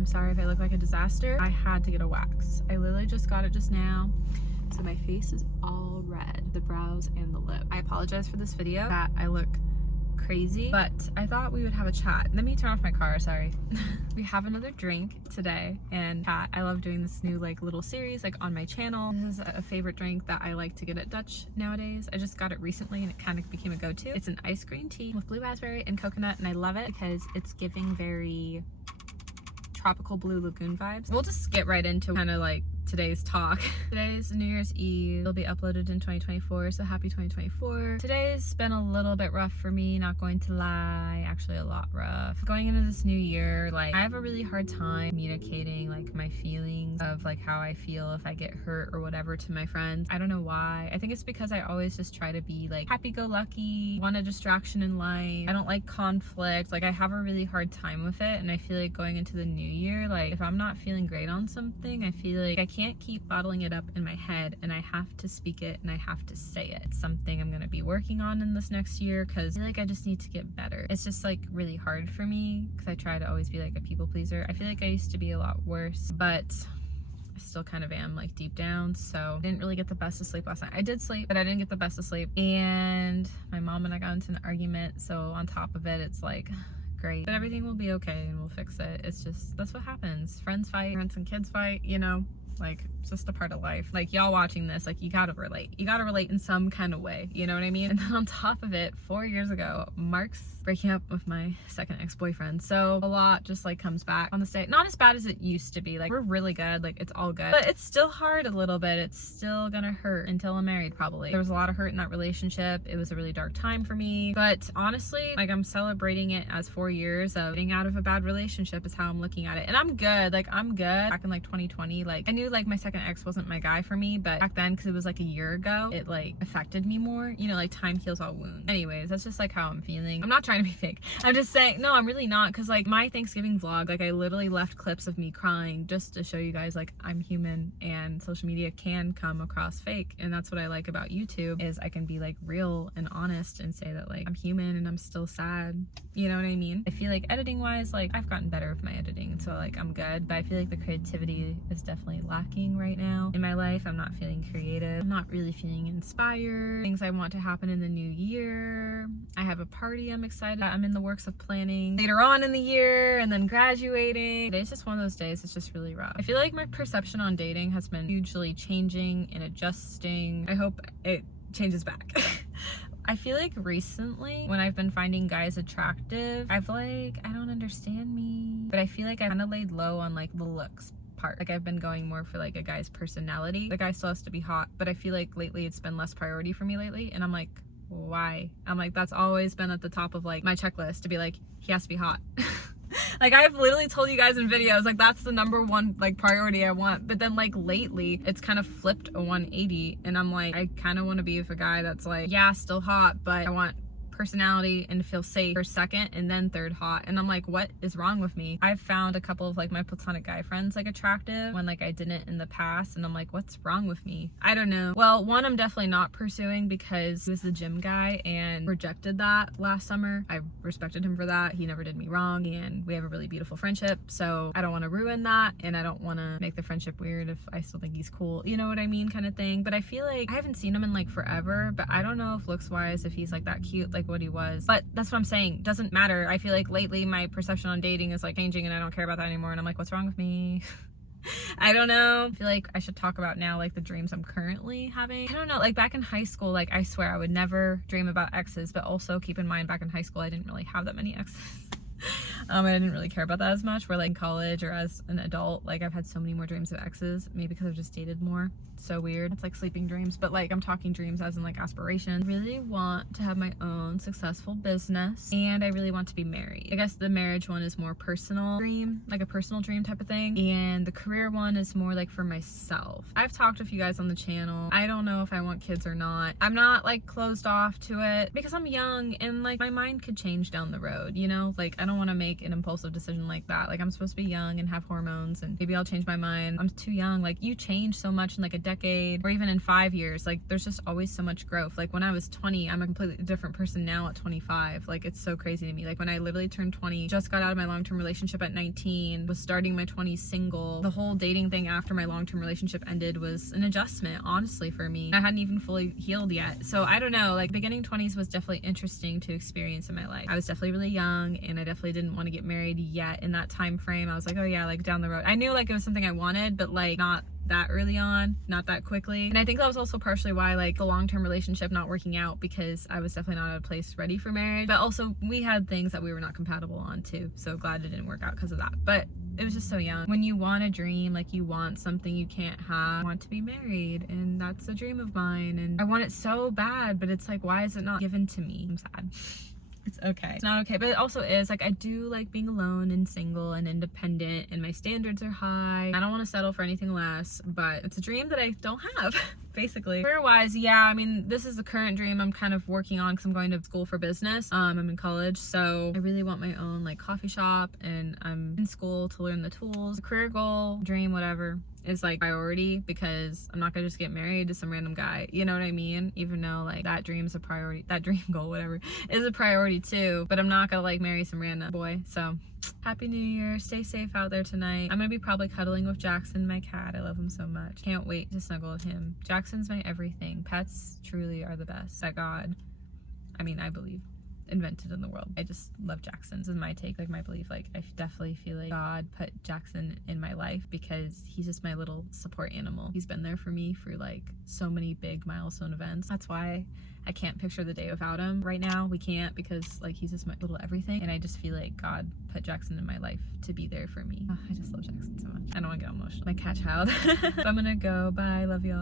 I'm sorry if I look like a disaster. I had to get a wax. I literally just got it just now. So my face is all red, the brows and the lip. I apologize for this video that I look crazy, but I thought we would have a chat. Let me turn off my car, sorry. We have another drink today, and I love doing this new like little series like on my channel. This is a favorite drink that I like to get at Dutch nowadays. I just got it recently and it kind of became a go-to. It's an iced green tea with blue raspberry and coconut, and I love it because it's giving very tropical blue lagoon vibes. We'll just get right into kind of like today's talk. Today's New Year's Eve. It'll be uploaded in 2024, so happy 2024. Today's been a little bit rough for me, not going to lie, actually a lot rough. Going into this new year, like I have a really hard time communicating like my feelings of like how I feel if I get hurt or whatever to my friends. I don't know why. I think it's because I always just try to be like happy-go-lucky, want a distraction in life. I don't like conflict. Like I have a really hard time with it, and I feel like going into the new year, like if I'm not feeling great on something, I feel like I can't keep bottling it up in my head, and I have to speak it and I have to say it. It's something I'm gonna be working on in this next year because I feel like I just need to get better. It's just like really hard for me because I try to always be like a people pleaser. I feel like I used to be a lot worse, but I still kind of am like deep down. So I didn't really get the best of sleep last night. I did sleep, but I didn't get the best of sleep, and my mom and I got into an argument, so on top of it, it's like great, but everything will be okay and we'll fix it. It's just, that's what happens. Friends fight, parents and kids fight, you know, like it's just a part of life. Like y'all watching this, like you gotta relate in some kind of way, you know what I mean? And then on top of it, 4 years ago, Mark's breaking up with my second ex-boyfriend, so a lot just like comes back on this day. Not as bad as it used to be. Like we're really good, like it's all good, but it's still hard a little bit. It's still gonna hurt until I'm married, probably. There was a lot of hurt in that relationship. It was a really dark time for me, but honestly, like I'm celebrating it as 4 years of getting out of a bad relationship is how I'm looking at it, and I'm good. Like I'm good. Back in like 2020, like I knew like my second ex wasn't my guy for me, but back then, because it was like a year ago, it like affected me more, you know, like time heals all wounds. Anyways, that's just like how I'm feeling. I'm not trying to be fake. I'm just saying, no, I'm really not, because like my Thanksgiving vlog, like I literally left clips of me crying just to show you guys like I'm human, and social media can come across fake, and that's what I like about YouTube is I can be like real and honest and say that like I'm human and I'm still sad, you know what I mean? I feel like editing wise, like I've gotten better with my editing, so like I'm good, but I feel like the creativity is definitely lacking right now in my life. I'm not feeling creative. I'm not really feeling inspired. Things I want to happen in the new year. I have a party I'm excited. I'm in the works of planning later on in the year, and then graduating. Today's just one of those days. It's just really rough. I feel like my perception on dating has been hugely changing and adjusting. I hope it changes back. I feel like recently when I've been finding guys attractive, I've like, I don't understand me, but I feel like I kind of laid low on like the looks part. Like I've been going more for like a guy's personality. The guy still has to be hot, but I feel like lately it's been less priority for me lately, and I'm like, why? I'm like, that's always been at the top of like my checklist to be like, he has to be hot. Like I've literally told you guys in videos, like that's the number one like priority I want, but then like lately it's kind of flipped a 180, and I'm like, I kind of want to be with a guy that's like, yeah, still hot, but I want personality and to feel safe for second and then third hot. And I'm like, what is wrong with me? I've found a couple of like my platonic guy friends like attractive when like I didn't in the past, and I'm like, what's wrong with me? I don't know. Well, one I'm definitely not pursuing because he was the gym guy and rejected that last summer. I respected him for that. He never did me wrong, and we have a really beautiful friendship, so I don't want to ruin that, and I don't want to make the friendship weird if I still think he's cool, you know what I mean, kind of thing. But I feel like I haven't seen him in like forever, but I don't know if looks wise if he's like that cute like what he was, but that's what I'm saying, doesn't matter. I feel like lately my perception on dating is like changing, and I don't care about that anymore, and I'm like, what's wrong with me? I don't know. I feel like I should talk about now like the dreams I'm currently having. I don't know, like back in high school, like I swear I would never dream about exes, but also keep in mind back in high school I didn't really have that many exes. I didn't really care about that as much. Where like in college or as an adult, like I've had so many more dreams of exes, maybe because I've just dated more. So weird. It's like sleeping dreams, but like I'm talking dreams as in like aspirations. I really want to have my own successful business, and I really want to be married. I guess the marriage one is more personal dream, like a personal dream type of thing, and the career one is more like for myself. I've talked with you guys on the channel. I don't know if I want kids or not. I'm not like closed off to it because I'm young, and like my mind could change down the road, you know? Like I don't want to make an impulsive decision like that. Like, I'm supposed to be young and have hormones, and maybe I'll change my mind. I'm too young. Like, you change so much in like a decade or even in 5 years. Like, there's just always so much growth. Like, when I was 20, I'm a completely different person now at 25. Like, it's so crazy to me. Like, when I literally turned 20, just got out of my long-term relationship at 19, was starting my 20s single. The whole dating thing after my long-term relationship ended was an adjustment, honestly, for me. I hadn't even fully healed yet. So I don't know, like, beginning 20s was definitely interesting to experience in my life. I was definitely really young, and I definitely didn't want to get married yet in that time frame. I was like, oh yeah, like down the road. I knew like it was something I wanted, but like not that early on, not that quickly. And I think that was also partially why like the long-term relationship not working out, because I was definitely not at a place ready for marriage. But also we had things that we were not compatible on too. So glad it didn't work out because of that. But it was just so young. When you want a dream, like you want something you can't have, I want to be married, and that's a dream of mine, and I want it so bad, but it's like, why is it not given to me? I'm sad. It's okay. It's not okay, but it also is. Like, I do like being alone and single and independent, and my standards are high. I don't want to settle for anything less, but it's a dream that I don't have, basically. Career-wise, yeah, I mean, this is the current dream I'm kind of working on because I'm going to school for business. I'm in college, so I really want my own, like, coffee shop, and I'm in school to learn the tools. The career goal, dream, whatever, is like priority, because I'm not gonna just get married to some random guy, you know what I mean? Even though like that dream's a priority, that dream goal, whatever, is a priority too, but I'm not gonna like marry some random boy. So happy new year, stay safe out there tonight. I'm gonna be probably cuddling with Jackson, my cat. I love him so much, can't wait to snuggle with him. Jackson's my everything. Pets truly are the best that God, I mean, I believe, invented in the world. I just love Jackson. This is my take, like my belief. Like, I definitely feel like God put Jackson in my life because he's just my little support animal. He's been there for me for like so many big milestone events. That's why I can't picture the day without him. Right now we can't, because like he's just my little everything, and I just feel like God put Jackson in my life to be there for me. Oh, I just love Jackson so much. I don't want to get emotional. My cat child. But I'm gonna go. Bye. Love y'all.